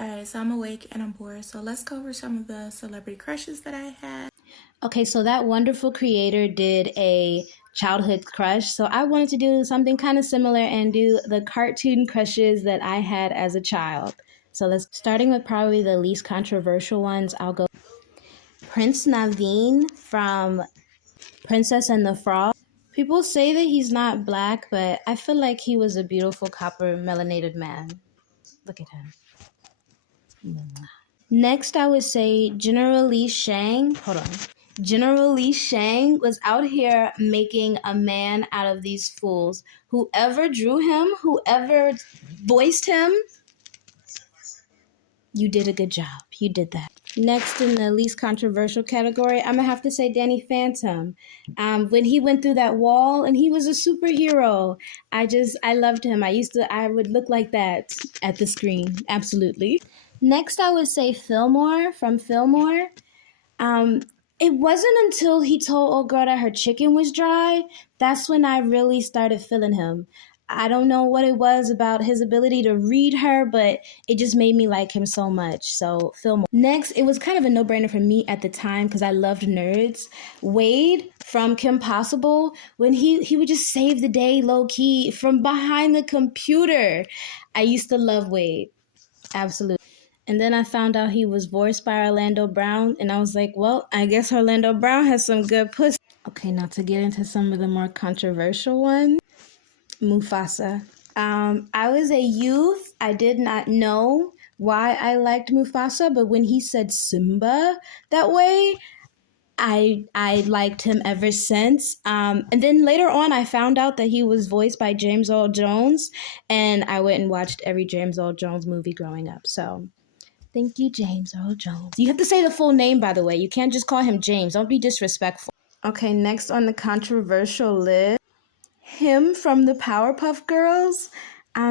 Alright, so I'm awake and I'm bored, so let's go over some of the celebrity crushes that I had. Okay, so that wonderful creator did a childhood crush. So I wanted to do something kind of similar and do the cartoon crushes that I had as a child. So let's starting with probably the least controversial ones. I'll go Prince Naveen from Princess and the Frog. People say that he's not black, but I feel like he was a beautiful copper melanated man. Look at him. Next, I would say General Lee Shang. Hold on. General Lee Shang was out here making a man out of these fools. Whoever drew him, whoever voiced him, you did a good job. You did that. Next, in the least controversial category, I'm gonna have to say Danny Phantom. When he went through that wall and he was a superhero, I loved him. I would look like that at the screen. Absolutely. Next, I would say Fillmore from Fillmore. Um, it wasn't until he told old girl that her chicken was dry, that's when I really started feeling him. I don't know what it was about his ability to read her, but it just made me like him so much. So, Fillmore. Next, it was kind of a no-brainer for me at the time because I loved nerds. Wade from Kim Possible, when he would just save the day low-key from behind the computer. I used to love Wade. Absolutely. And then I found out he was voiced by Orlando Brown, and I was like, well, I guess Orlando Brown has some good pussy. Okay, now to get into some of the more controversial ones, Mufasa. I was a youth. I did not know why I liked Mufasa, but when he said Simba that way, I liked him ever since. And then later on, I found out that he was voiced by James Earl Jones, and I went and watched every James Earl Jones movie growing up. So thank you, James Earl Jones. You have to say the full name, by the way. You can't just call him James. Don't be disrespectful. Okay, next on the controversial list, him from the Powerpuff Girls.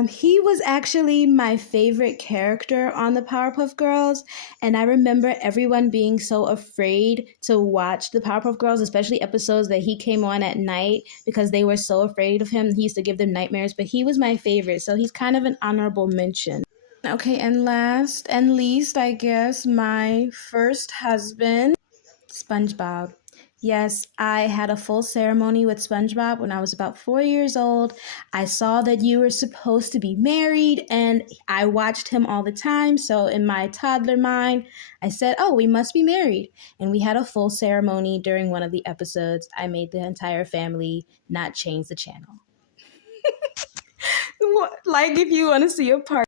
He was actually my favorite character on the Powerpuff Girls, and I remember everyone being so afraid to watch the Powerpuff Girls, especially episodes that he came on at night because they were so afraid of him. He used to give them nightmares, but he was my favorite, so he's kind of an honorable mention. Okay, and last and least, I guess, my first husband, SpongeBob. Yes, I had a full ceremony with SpongeBob when I was about 4 years old. I saw that you were supposed to be married, and I watched him all the time. So, in my toddler mind, I said, oh, we must be married. And we had a full ceremony during one of the episodes. I made the entire family not change the channel. Like, if you want to see a part.